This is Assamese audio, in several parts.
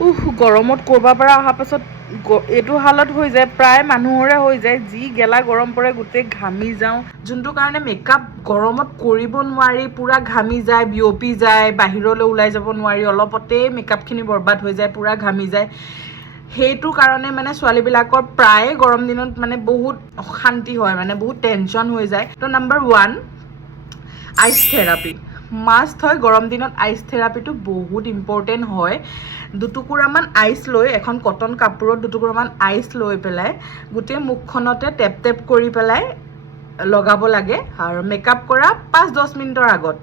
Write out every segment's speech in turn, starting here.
গৰমত কৰবাৰ পৰা অহাৰ পাছত এইটো হালত হৈ যায়, প্ৰায় মানুহৰে হৈ যায়, যি গেলা গৰম পৰে গোটেই ঘামি যাওঁ, যোনটো কাৰণে মেকআপ গৰমত কৰিব নোৱাৰি, পুৰা ঘামি যায়, বিয়পি যায়, বাহিৰলৈ ওলাই যাব নোৱাৰি, অলপতেই মেকআপখিনি বৰবাদ হৈ যায়, পুৰা ঘামি যায়। সেইটো কাৰণে মানে ছোৱালীবিলাকৰ প্ৰায়ে গৰম দিনত মানে বহুত অশান্তি হয়, মানে বহুত টেনশ্যন হৈ যায়। তো নাম্বাৰ 1 আইচ থেৰাপি মাষ্ট হয়। গৰম দিনত আইচ থেৰাপিটো বহুত ইম্পৰ্টেণ্ট হয়। দুটুকুৰামান আইচ লৈ, এখন কটন কাপোৰত দুটুকুৰামান আইচ লৈ পেলাই গোটেই মুখখনতে টেপ টেপ কৰি পেলাই লগাব লাগে। আৰু মেকআপ কৰা 5-10 মিনিটৰ আগত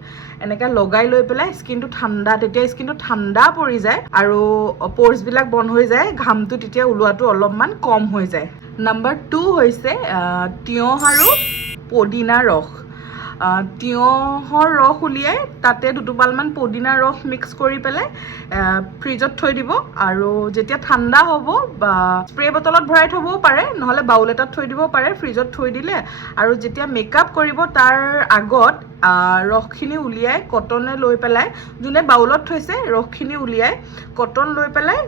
এনেকৈ লগাই লৈ পেলাই স্কিনটো ঠাণ্ডা, তেতিয়া স্কিনটো ঠাণ্ডা পৰি যায় আৰু প'ৰ্ছবিলাক বন্ধ হৈ যায়, ঘামটো তেতিয়া ওলোৱাটো অলপমান কম হৈ যায়। নাম্বাৰ 2 হৈছে তিয়ঁহ আৰু পদিনাৰ ৰস। তিয়ঁহৰ ৰস উলিয়াই তাতে দুটোপালমান পদিনাৰ ৰস মিক্স কৰি পেলাই ফ্ৰিজত থৈ দিব, আৰু যেতিয়া ঠাণ্ডা হ'ব বা স্প্ৰে বটলত ভৰাই থ'বও পাৰে, নহ'লে বাউল এটাত থৈ দিব পাৰে। ফ্ৰিজত থৈ দিলে আৰু যেতিয়া মেকআপ কৰিব তাৰ আগত ৰসখিনি উলিয়াই কটনে লৈ পেলাই, যোনে বাউলত থৈছে ৰসখিনি উলিয়াই কটন লৈ পেলাই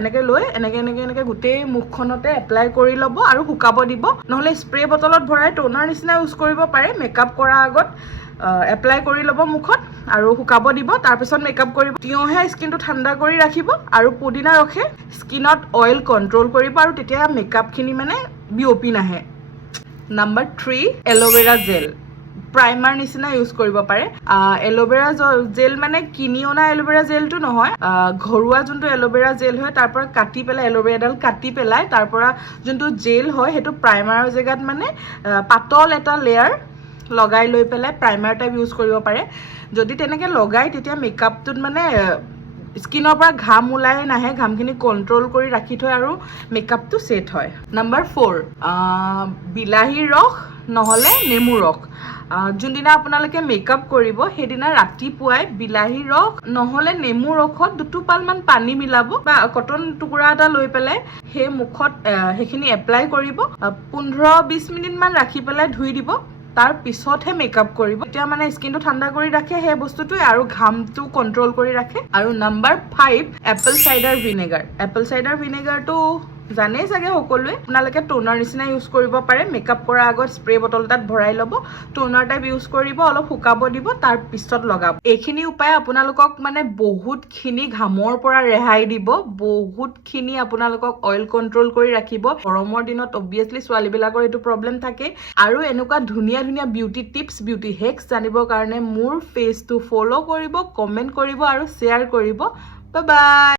এনেকৈ লৈ এনেকৈ গোটেই মুখখনতে এপ্লাই কৰি ল'ব আৰু শুকাব দিব, নহ'লে স্প্ৰে বটলত ভৰাই টোনাৰ নিচিনা ইউজ কৰিব পাৰে। মেকআপ কৰাৰ আগত এপ্লাই কৰি ল'ব মুখত আৰু শুকাব দিব, তাৰপিছত মেকআপ কৰিব। তিয়ঁহে স্কিনটো ঠাণ্ডা কৰি ৰাখিব আৰু পদিনা ৰসে স্কিনত অইল কণ্ট্ৰল কৰিব, আৰু তেতিয়া মেকআপখিনি মানে বিয়পি নাহে। Number 3 aloe vera gel. প্ৰাইমাৰ নিচিনা ইউজ কৰিব পাৰে। এল'ভেৰা জেল মানে কিনি অনা এল'ভেৰা জেলটো নহয়, ঘৰুৱা যোনটো এল'ভেৰা জেল হয় তাৰ পৰা কাটি পেলাই, এল'ভেৰাডাল কাটি পেলাই তাৰ পৰা যোনটো জেল হয় সেইটো প্ৰাইমাৰৰ জেগাত মানে পাতল এটা লেয়াৰ লগাই লৈ পেলাই প্ৰাইমাৰ টাইপ ইউজ কৰিব পাৰে। যদি তেনেকৈ লগাই তেতিয়া মেকআপটোত মানে স্কিনৰ পৰা ঘাম ওলাই নাহে, ঘামখিনি কণ্ট্ৰল কৰি ৰাখি থয় আৰু মেকআপটো ছেট হয়। নাম্বাৰ 4 বিলাহীৰ ৰস নহ'লে নেমু ৰস। যোনদিনা আপোনালোকে মেকআপ কৰিব সেইদিনা ৰাতিপুৱাই বিলাহীৰ ৰস নহ'লে নেমু ৰসত দুটোপালমান পানী মিলাব বা কটন টুকুৰা এটা লৈ পেলাই সেই মুখত সেইখিনি এপ্লাই কৰিব, 15-20 মিনিটমান ৰাখি পেলাই ধুই দিব, তাৰ পিছতহে মেকআপ কৰিব। এতিয়া মানে স্কিনটো ঠাণ্ডা কৰি ৰাখে সেই বস্তুটোৱে, আৰু ঘামটো কণ্ট্ৰল কৰি ৰাখে। আৰু number 5 apple cider vinegar. Apple cider ভিনেগাৰটো জানেই চাগে সকলোৱে। আপোনালোকে টোনাৰ নিচিনা ইউজ কৰিব পাৰে। মেকআপ কৰাৰ আগত স্প্ৰে বটল এটাত ভৰাই ল'ব, টোনাৰ টাইপ ইউজ কৰিব, অলপ শুকাব দিব, তাৰ পিছত লগাব। এইখিনি উপায় আপোনালোকক মানে বহুতখিনি ঘামৰ পৰা ৰেহাই দিব, বহুতখিনি আপোনালোকক অইল কণ্ট্ৰল কৰি ৰাখিব। গৰমৰ দিনত অবভিয়াছলি ছোৱালীবিলাকৰ এইটো প্ৰব্লেম থাকে। আৰু এনেকুৱা ধুনীয়া ধুনীয়া বিউটি টিপছ, বিউটি হেক্স জানিবৰ কাৰণে মোৰ পেজটো ফ'ল' কৰিব, কমেণ্ট কৰিব আৰু শ্বেয়াৰ কৰিব। Bye bye.